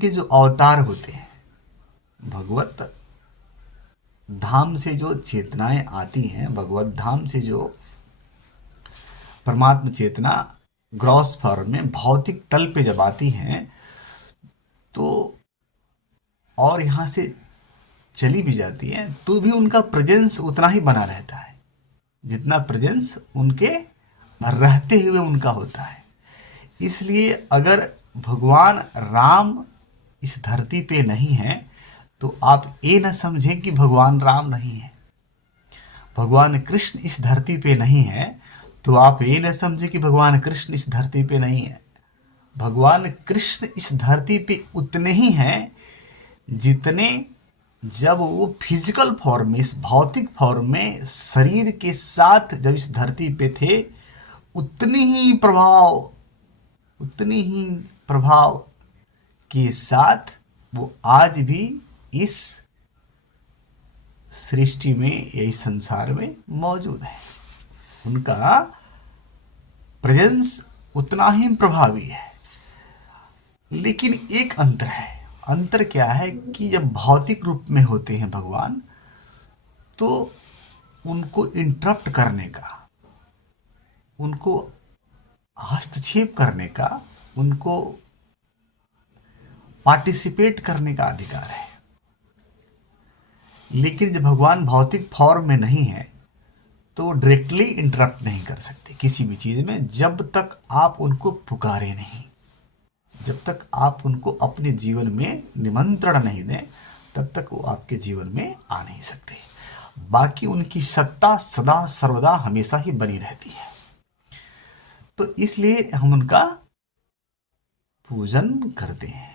के जो अवतार होते हैं, भगवत धाम से जो चेतनाएं आती हैं, भगवत धाम से जो परमात्म चेतना ग्रॉस फॉर्म में भौतिक तल पे जब आती हैं, तो और यहाँ से चली भी जाती हैं, तो भी उनका प्रेजेंस उतना ही बना रहता है जितना प्रेजेंस उनके रहते हुए उनका होता है। इसलिए अगर भगवान राम इस धरती पे नहीं है तो आप ये न समझें कि भगवान राम नहीं है। भगवान कृष्ण इस धरती पे नहीं है तो आप ये न समझें कि भगवान कृष्ण इस धरती पे नहीं है। भगवान कृष्ण इस धरती पे उतने ही हैं जितने जब वो फिजिकल फॉर्म में, इस भौतिक फॉर्म में शरीर के साथ जब इस धरती पे थे, उतनी ही प्रभाव के साथ वो आज भी इस सृष्टि में या इस संसार में मौजूद है। उनका प्रेजेंस उतना ही प्रभावी है। लेकिन एक अंतर है। अंतर क्या है कि जब भौतिक रूप में होते हैं भगवान, तो उनको इंटरप्ट करने का, उनको हस्तक्षेप करने का, उनको पार्टिसिपेट करने का अधिकार है। लेकिन जब भगवान भौतिक फॉर्म में नहीं है तो डायरेक्टली इंटरप्ट नहीं कर सकते किसी भी चीज़ में, जब तक आप उनको पुकारे नहीं, जब तक आप उनको अपने जीवन में निमंत्रण नहीं दें, तब तक वो आपके जीवन में आ नहीं सकते। बाकी उनकी सत्ता सदा सर्वदा हमेशा ही बनी रहती है। तो इसलिए हम उनका पूजन करते हैं।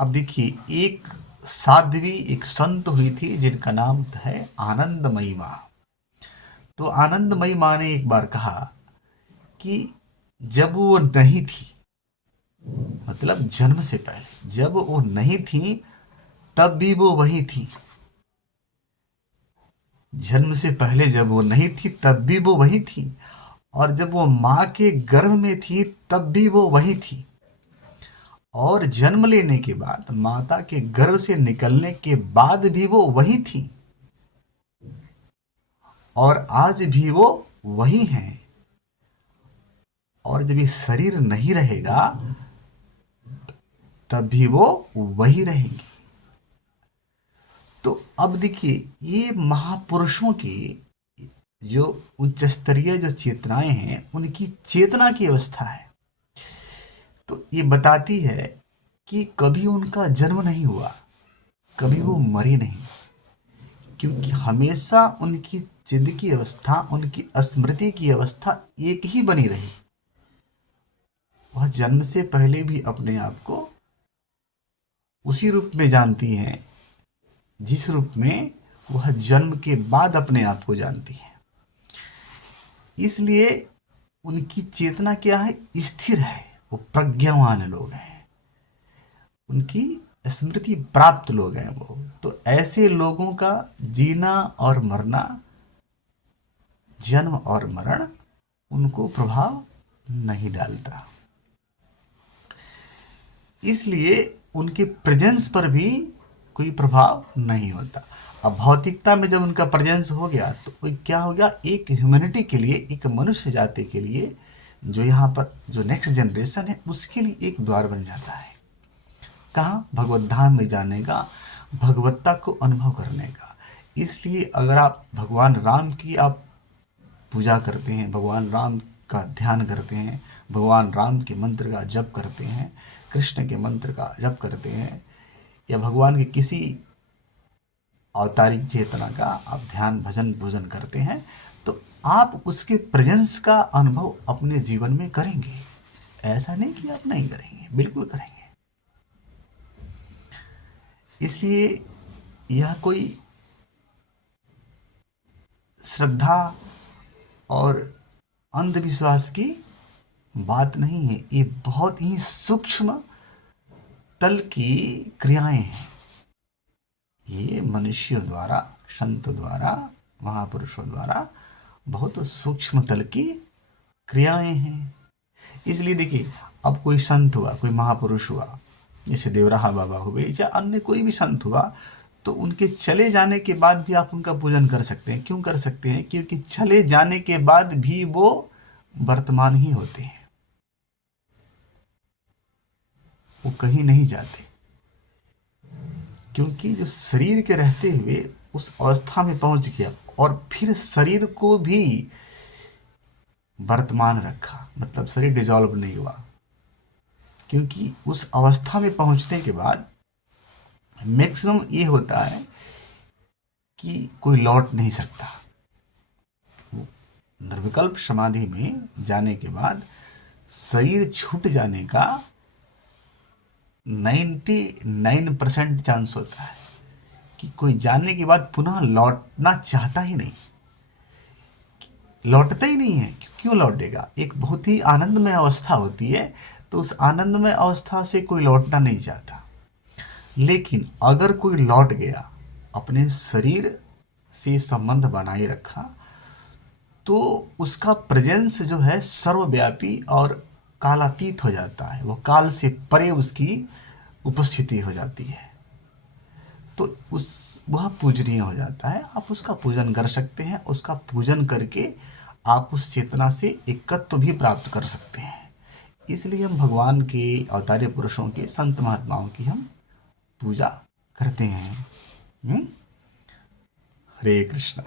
अब देखिए, एक साध्वी, एक संत हुई थी जिनका नाम है आनंदमयी माँ। तो आनंदमयी माँ ने एक बार कहा कि जब वो नहीं थी, मतलब जन्म से पहले जब वो नहीं थी तब भी वो वही थी। जन्म से पहले जब वो नहीं थी तब भी वो वही थी, और जब वो माँ के गर्भ में थी तब भी वो वही थी, और जन्म लेने के बाद माता के गर्भ से निकलने के बाद भी वो वही थी, और आज भी वो वही हैं। और जब ये शरीर नहीं रहेगा तब भी वो वही रहेंगी। तो अब देखिए, ये महापुरुषों की जो उच्च स्तरीय जो चेतनाएं हैं, उनकी चेतना की अवस्था है। तो ये बताती है कि कभी उनका जन्म नहीं हुआ, कभी वो मरी नहीं, क्योंकि हमेशा उनकी चिद की अवस्था, उनकी स्मृति की अवस्था एक ही बनी रही। वह जन्म से पहले भी अपने आप को उसी रूप में जानती हैं जिस रूप में वह जन्म के बाद अपने आप को जानती है। इसलिए उनकी चेतना क्या है, स्थिर है। वो प्रज्ञावान लोग हैं, उनकी स्मृति प्राप्त लोग हैं वो। तो ऐसे लोगों का जीना और मरना, जन्म और मरण उनको प्रभाव नहीं डालता। इसलिए उनके प्रेजेंस पर भी कोई प्रभाव नहीं होता। अब भौतिकता में जब उनका प्रेजेंस हो गया तो क्या हो गया, एक ह्यूमैनिटी के लिए, एक मनुष्य जाति के लिए, जो यहाँ पर जो नेक्स्ट जनरेशन है उसके लिए एक द्वार बन जाता है। कहाँ? भगवत धाम में जाने का, भगवत्ता को अनुभव करने का। इसलिए अगर आप भगवान राम की आप पूजा करते हैं, भगवान राम का ध्यान करते हैं, भगवान राम के मंत्र का जप करते हैं, कृष्ण के मंत्र का जप करते हैं, या भगवान के किसी अवतारिक चेतना का आप ध्यान भजन पूजन करते हैं, तो आप उसके प्रेजेंस का अनुभव अपने जीवन में करेंगे। ऐसा नहीं कि आप नहीं करेंगे, बिल्कुल करेंगे। इसलिए यह कोई श्रद्धा और अंधविश्वास की बात नहीं है, ये बहुत ही सूक्ष्म तल की क्रियाएं हैं। ये मनुष्यों द्वारा, संतों द्वारा, महापुरुषों द्वारा बहुत सूक्ष्म तल की क्रियाएं हैं। इसलिए देखिए, अब कोई संत हुआ, कोई महापुरुष हुआ, जैसे देवराहा बाबा हुए या अन्य कोई भी संत हुआ, तो उनके चले जाने के बाद भी आप उनका पूजन कर सकते हैं। क्यों कर सकते हैं? क्योंकि चले जाने के बाद भी वो वर्तमान ही होते हैं, वो कहीं नहीं जाते। क्योंकि जो शरीर के रहते हुए उस अवस्था में पहुंच गया और फिर शरीर को भी वर्तमान रखा, मतलब शरीर डिजॉल्व नहीं हुआ। क्योंकि उस अवस्था में पहुंचने के बाद मैक्सिमम ये होता है कि कोई लौट नहीं सकता। निर्विकल्प समाधि में जाने के बाद शरीर छूट जाने का 99% चांस होता है कि कोई जाने के बाद पुनः लौटना चाहता ही नहीं, लौटता ही नहीं है। क्यों लौटेगा? एक बहुत ही आनंदमय अवस्था होती है, तो उस आनंदमय अवस्था से कोई लौटना नहीं चाहता। लेकिन अगर कोई लौट गया, अपने शरीर से संबंध बनाए रखा, तो उसका प्रेजेंस जो है सर्वव्यापी और कालातीत हो जाता है। वो काल से परे उसकी उपस्थिति हो जाती है, तो उस वह पूजनीय हो जाता है। आप उसका पूजन कर सकते हैं। उसका पूजन करके आप उस चेतना से एकत्व भी प्राप्त कर सकते हैं। इसलिए हम भगवान के अवतार्य पुरुषों के, संत महात्माओं की हम पूजा करते हैं। हरे कृष्णा।